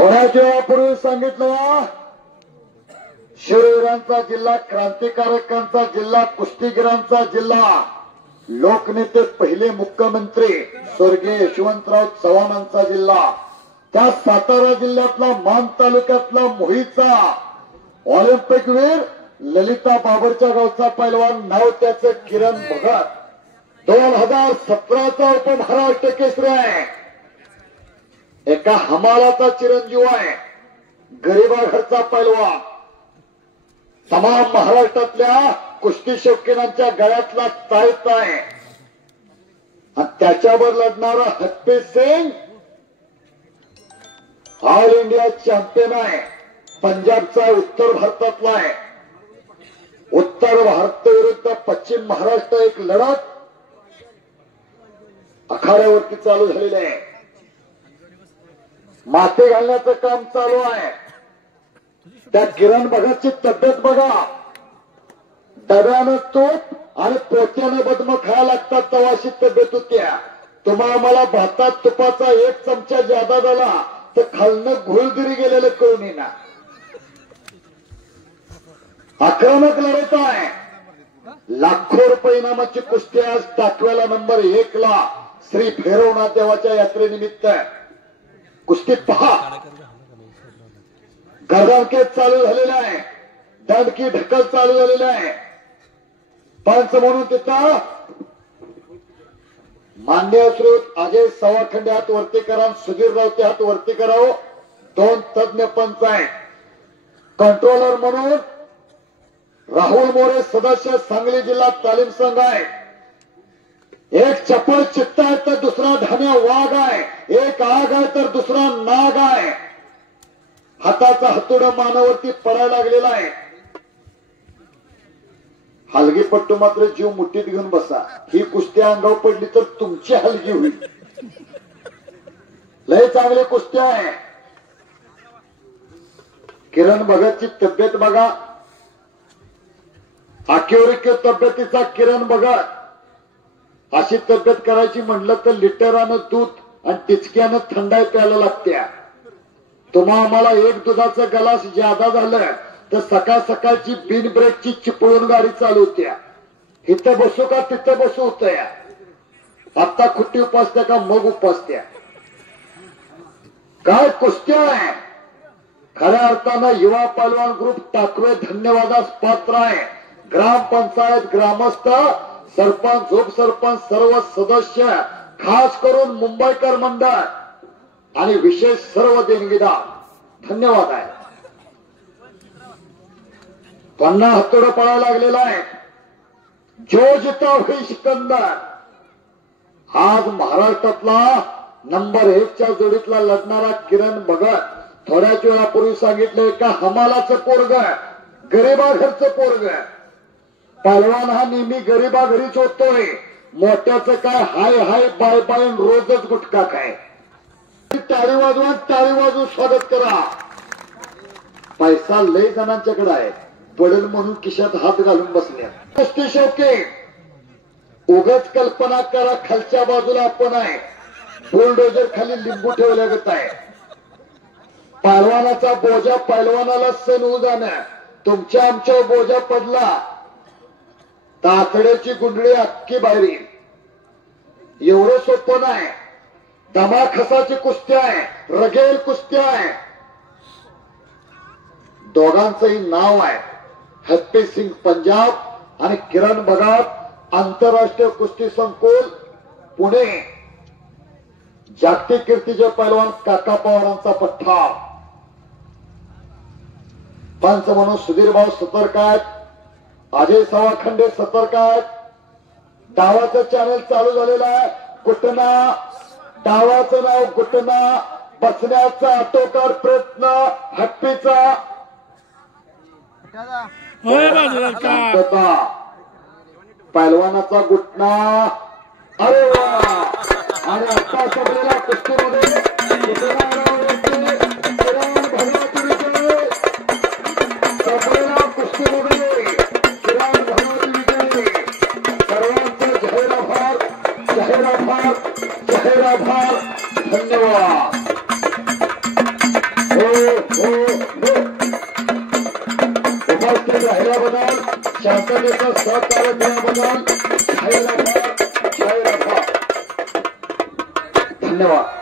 थोड्याच वेळापूर्वी सांगितलं शूरवीरांचा जिल्हा, क्रांतिकारकांचा जिल्हा, कुस्तीगिरांचा जिल्हा, लोकनेते पहिले मुख्यमंत्री स्वर्गीय यशवंतराव चव्हाणांचा जिल्हा, त्या सातारा जिल्ह्यातला मान तालुक्यातला मोहीचा ऑलिम्पिक वीर ललिता बाबरच्या गावचा पैलवान, नाव त्याचं किरण भगत, 2017चा उपमहाराष्ट्र केसरी आहे. एका हमालाचा चिरंजीव आहे, गरीबा घरचा पैलवान, तमाम महाराष्ट्रातल्या कुस्ती शौकीनांच्या गळ्यातला ताईत आहे. आणि त्याच्यावर लढणारा Harpreet Singh all India champion आहे. पंजाबचा, उत्तर भारतातला आहे. उत्तर भारत विरुद्ध पश्चिम महाराष्ट्र एक लढत आखाड्यावरती चालू झालेली आहे. माते घालण्याचं काम चालू आहे. त्या किरण भगतची तब्येत बघा, डब्यानं तूप आणि पोत्यानं बदम खायला लागतात तवाशी तब्येत होत्या. तुम्हाला मला भातात तुपाचा 1 चमचा जादा झाला तर खालनं घोळगिरी गेलेलं कळून येणार. आक्रमक लढत आहे. लाखो रुपये इनामाची कुस्ती आज टाकव्याला नंबर 1 ला श्री भैरवनाथ देवाच्या यात्रेनिमित्त कुस्ती पहा. गर्दानकेत चालू झालेला आहे, दंडकी ढकल चालू झालेला आहे. पंच म्हणून तिथं मान्य श्री अजय सवाखंडे हात वरती करा, सुधीर रावते हात वरती करावं. 2 तज्ञ पंच आहेत. कंट्रोलर म्हणून राहुल मोरे सदस्य, सांगली जिल्हा तालीम संघ आहे. एक चपळ चित्त आहे तर दुसरा धान्या वाघ आहे. एक आग आहे तर दुसरा नाग आहे. हाताचा हातोडा मानावरती पडायला लागलेला आहे. हलगीपट्टू मात्र जीव मुठीत घेऊन बसा. ही कुस्ती अंगावर पडली तर तुमची हलगी होईल. लय चांगली कुस्ती आहे. किरण भगतची तब्येत बघा, आखेवरी तब्येतीचा किरण भगत. अशी तब्येत करायची म्हटलं तर लिटरानं दूध आणि टिचक्यानं थंडाई प्यायला लागत्या. तुम्हा आम्हाला 1 दुधाचा गलास ज्यादा झालं तर सकाळ सकाळची बिन ब्रेकची चिपळून गाडी चालू होत्या. इथं बसू का तिथं बसू होत या. आत्ता खुट्टी उपासत्या का मग उपासत्या. काय कुस्ती आहे. खऱ्या अर्थानं युवा पहलवान ग्रुप टाकवे धन्यवादास पात्र आहे. ग्रामपंचायत, ग्रामस्थ, सरपंच, उपसरपंच, सर्व सदस्य, खास करून मुंबईकर मंडळ आणि विशेष सर्व देणगीदार धन्यवाद आहे. त्यांना हातोडं पडायला लागलेला आहे. जो जिता होई सिकंदर. आज महाराष्ट्रातला नंबर 1 च्या जोडीतला लढणारा किरण भगत. थोड्याच वेळापूर्वी सांगितलं एका हमालाचं पोरग, गरीबा घरचं पोरग. पहलवान हा नेहमी गरीबा घरीच होतोय. मोठ्याचं काय हाय हाय बाय बाय रोजच गुटखा काय. टाळी वाजवा, टाळी वाजवून स्वागत करा. पैसा लय जणांच्याकडे आहे, पडेल म्हणून खिशात हात घालून बसल्या. कुस्ती शौकीन उगाच कल्पना करा खालच्या बाजूला आपण आहे. बुलडोजर खाली लिंबू ठेवल्यागत आहे. पहलवानाचा बोजा पहलवानाला सण होऊ जाणं. तुमच्या आमच्या बोजा पडला तातड्याची गुंडळी अख्खी बाहेर येईल. एवढं सोपं नाही. दमाखसाची कुस्ती आहे, रगेल कुस्ती आहे. दोघांचंही नाव आहे हरप्रीत सिंग पंजाब आणि किरण भगत आंतरराष्ट्रीय कुस्ती संकुल पुणे. जागतिक कीर्तीचे पहलवान काका पवारांचा पठ्ठा. पंच म्हणून सुधीर भाऊ सतर्क आहेत, अजय सवाखंडे सतर्क आहेत. डावाचं चॅनल चालू झालेलं आहे. कुटना, डावाचं नाव कुटना. बसण्याचा आटोकाट प्रयत्न हप्पीचा. पहलवानाचा गुटना. अरे वा. आणि आता सगळ्याला कुस्तीमध्ये धन्यवाद. उपस्थित राहिल्याबद्दल शांततेचं सहकार्य केल्याबद्दल धन्यवाद.